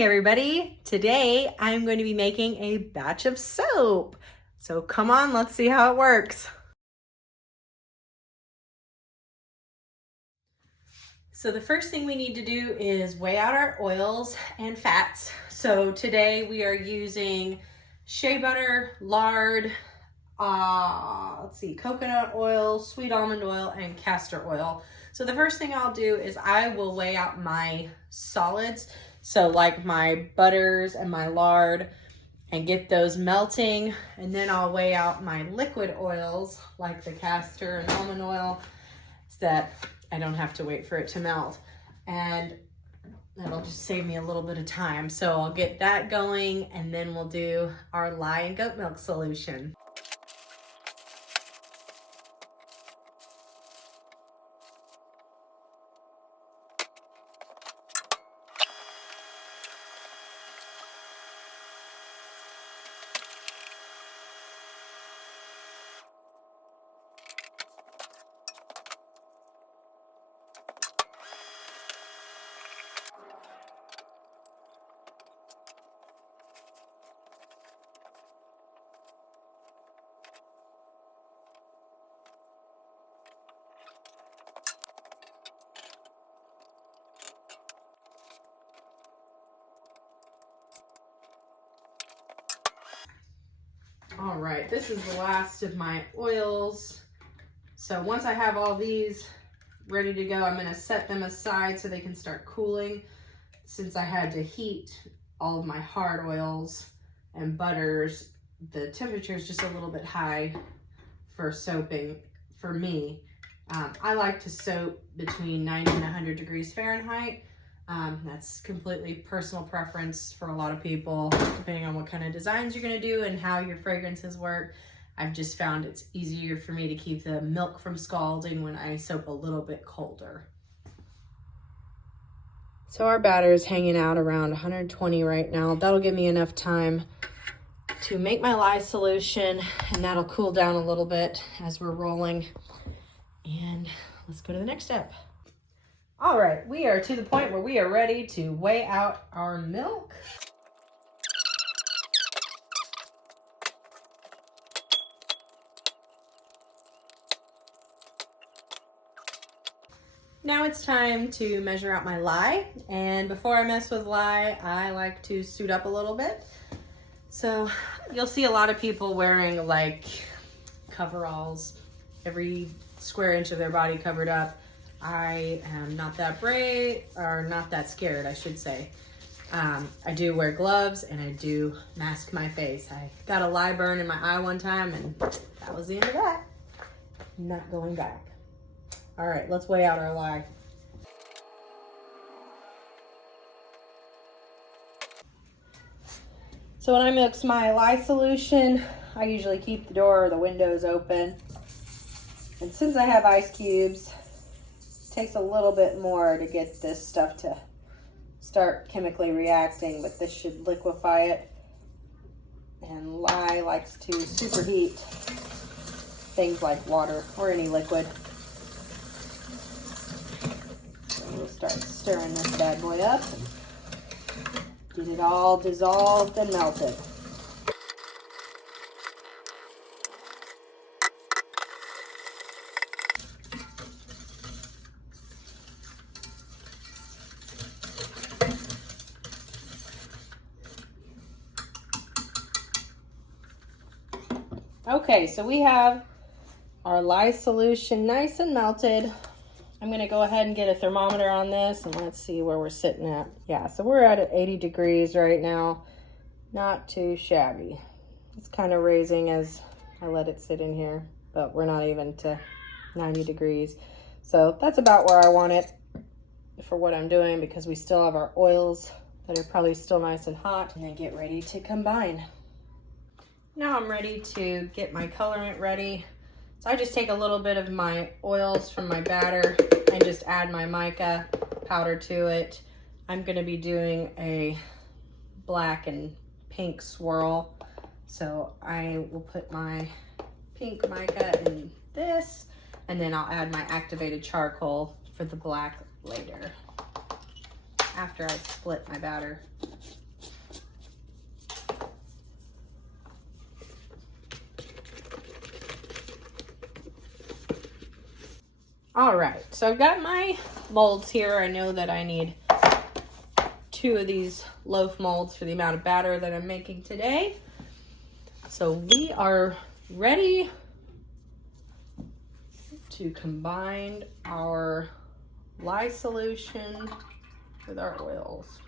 Hi everybody. Today I'm going to be making a batch of soap. So come on, let's see how it works. So the first thing we need to do is weigh out our oils and fats. So today we are using shea butter, lard, coconut oil, sweet almond oil, and castor oil. So the first thing I'll do is I will weigh out my solids. So like my butters and my lard, and get those melting. And then I'll weigh out my liquid oils like the castor and almond oil so that I don't have to wait for it to melt. And that'll just save me a little bit of time. So I'll get that going and then we'll do our lye and goat milk solution. All right, this is the last of my oils. So once I have all these ready to go, I'm gonna set them aside so they can start cooling. Since I had to heat all of my hard oils and butters, the temperature is just a little bit high for soaping for me. I like to soap between 90 and 100 degrees Fahrenheit. That's completely personal preference for a lot of people, depending on what kind of designs you're gonna do and how your fragrances work. I've just found it's easier for me to keep the milk from scalding when I soap a little bit colder. So our batter is hanging out around 120 right now. That'll give me enough time to make my lye solution, and that'll cool down a little bit as we're rolling. And let's go to the next step. All right, we are to the point where we are ready to weigh out our milk. Now it's time to measure out my lye. And before I mess with lye, I like to suit up a little bit. So you'll see a lot of people wearing like coveralls, every square inch of their body covered up. I am not that brave, or not that scared, I should say. I do wear gloves and I do mask my face. I got a lye burn in my eye one time and that was the end of that. Not going back. All right, let's weigh out our lye. So when I mix my lye solution, I usually keep the door or the windows open. And since I have ice cubes, takes a little bit more to get this stuff to start chemically reacting, but this should liquefy it. And lye likes to superheat things like water or any liquid. So we'll start stirring this bad boy up and get it all dissolved and melted. Okay, so we have our lye solution nice and melted. I'm gonna go ahead and get a thermometer on this and let's see where we're sitting at. Yeah, so we're at 80 degrees right now. Not too shabby. It's kind of raising as I let it sit in here, but we're not even to 90 degrees. So that's about where I want it for what I'm doing, because we still have our oils that are probably still nice and hot, and then get ready to combine. Now I'm ready to get my colorant ready. So I just take a little bit of my oils from my batter and just add my mica powder to it. I'm gonna be doing a black and pink swirl. So I will put my pink mica in this, and then I'll add my activated charcoal for the black later, after I split my batter. All right, so I've got my molds here. I know that I need 2 of these loaf molds for the amount of batter that I'm making today. So we are ready to combine our lye solution with our oils.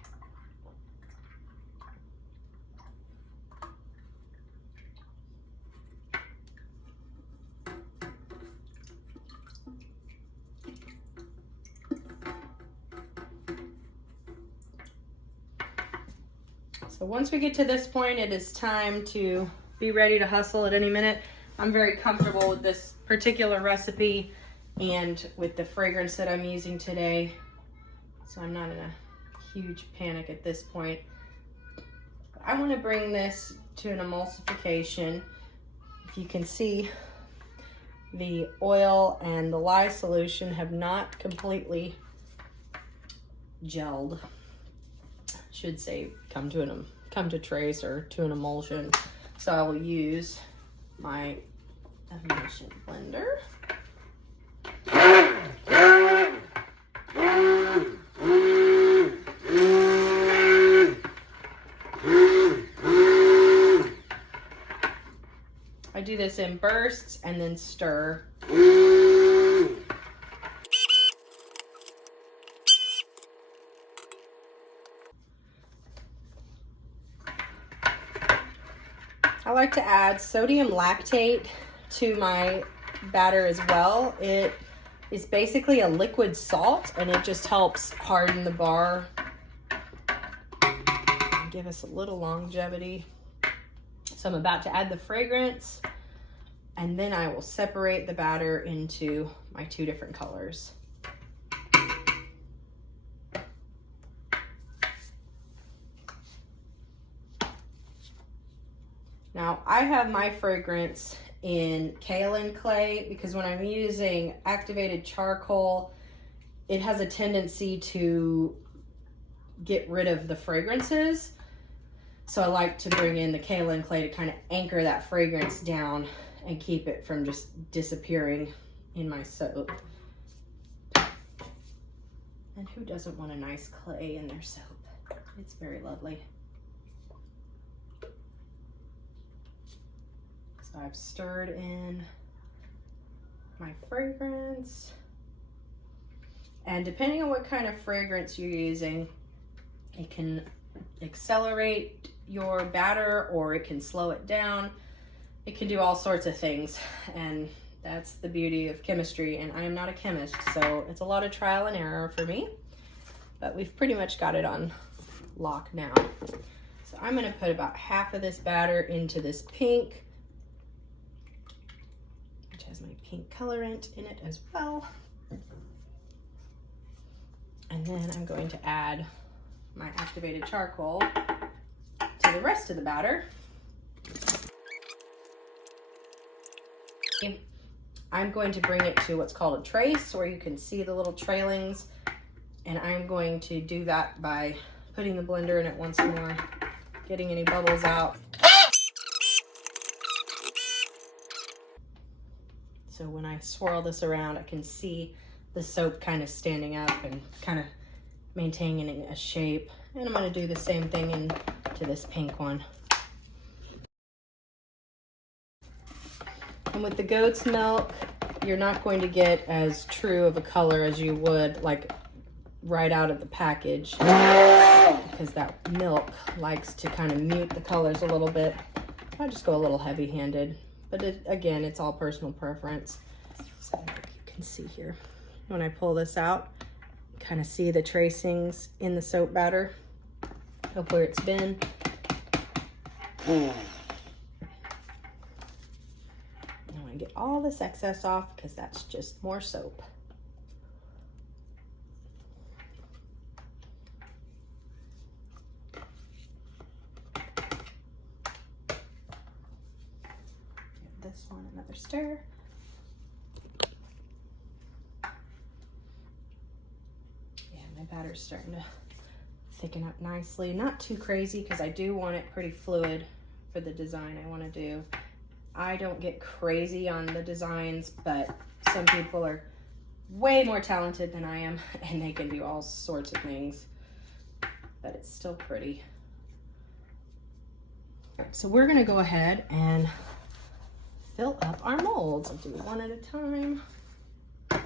So once we get to this point, it is time to be ready to hustle at any minute. I'm very comfortable with this particular recipe and with the fragrance that I'm using today. So I'm not in a huge panic at this point. I want to bring this to an emulsification. If you can see, the oil and the lye solution have not completely gelled. Should say come to trace or to an emulsion. So I will use my emulsion blender. I do this in bursts and then stir. I like to add sodium lactate to my batter as well. It is basically a liquid salt and it just helps harden the bar and give us a little longevity. So I'm about to add the fragrance and then I will separate the batter into my 2 different colors. Now I have my fragrance in kaolin clay because when I'm using activated charcoal, it has a tendency to get rid of the fragrances. So I like to bring in the kaolin clay to kind of anchor that fragrance down and keep it from just disappearing in my soap. And who doesn't want a nice clay in their soap? It's very lovely. So I've stirred in my fragrance. And depending on what kind of fragrance you're using, it can accelerate your batter or it can slow it down. It can do all sorts of things. And that's the beauty of chemistry. And I am not a chemist, so it's a lot of trial and error for me. But we've pretty much got it on lock now. So I'm gonna put about half of this batter into this pink, which has my pink colorant in it as well. And then I'm going to add my activated charcoal to the rest of the batter. I'm going to bring it to what's called a trace, where you can see the little trailings. And I'm going to do that by putting the blender in it once more, getting any bubbles out. So when I swirl this around, I can see the soap kind of standing up and kind of maintaining a shape. And I'm going to do the same thing into this pink one. And with the goat's milk, you're not going to get as true of a color as you would like right out of the package, because that milk likes to kind of mute the colors a little bit. I just go a little heavy-handed, but again, it's all personal preference. So you can see here, when I pull this out, kind of see the tracings in the soap batter of where it's been. I want to get all this excess off because that's just more soap. Give this one another stir. Batter's starting to thicken up nicely. Not too crazy because I do want it pretty fluid for the design I want to do. I don't get crazy on the designs, but some people are way more talented than I am, and they can do all sorts of things, but it's still pretty. All right, so we're gonna go ahead and fill up our molds. I'll do it one at a time. And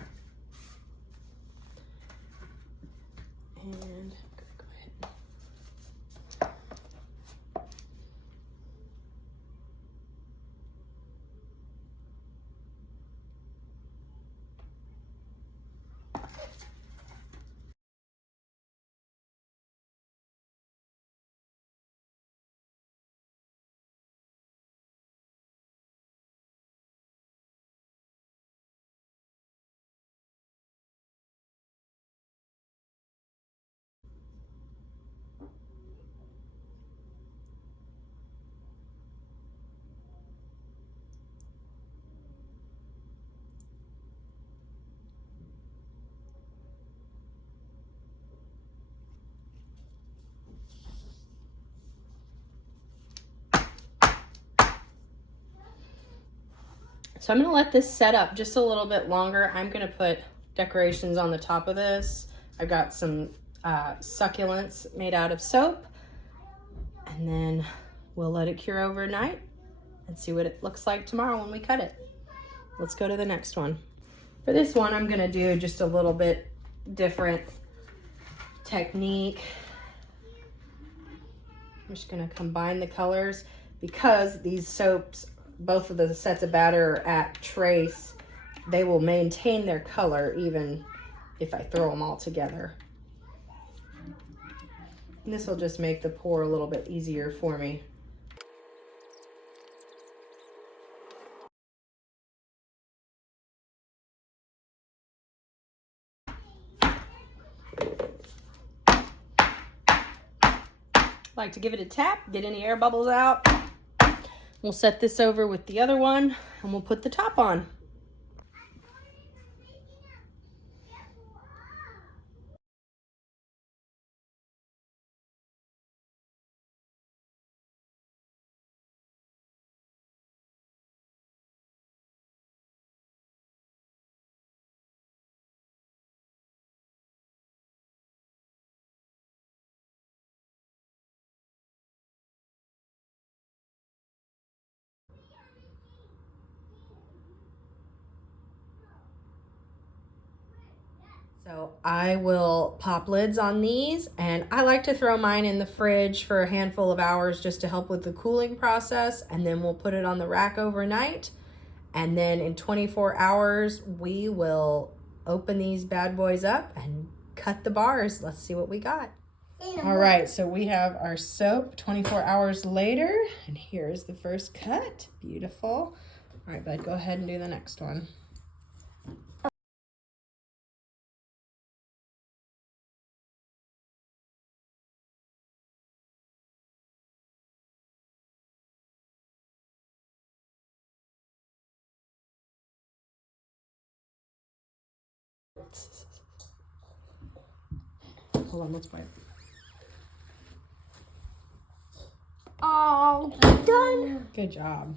I'm gonna go ahead. So I'm gonna let this set up just a little bit longer. I'm gonna put decorations on the top of this. I've got some succulents made out of soap, and then we'll let it cure overnight and see what it looks like tomorrow when we cut it. Let's go to the next one. For this one, I'm gonna do just a little bit different technique. I'm just gonna combine the colors because these soaps, both of the sets of batter are at trace. They will maintain their color even if I throw them all together. And this will just make the pour a little bit easier for me. Like to give it a tap, get any air bubbles out. We'll set this over with the other one and we'll put the top on. So I will pop lids on these, and I like to throw mine in the fridge for a handful of hours just to help with the cooling process, and then we'll put it on the rack overnight, and then in 24 hours we will open these bad boys up and cut the bars. Let's see what we got. All right, so we have our soap 24 hours later, and here's the first cut. Beautiful. All right, bud, go ahead and do the next one. Hold on, let's wipe. Oh, done. Good job.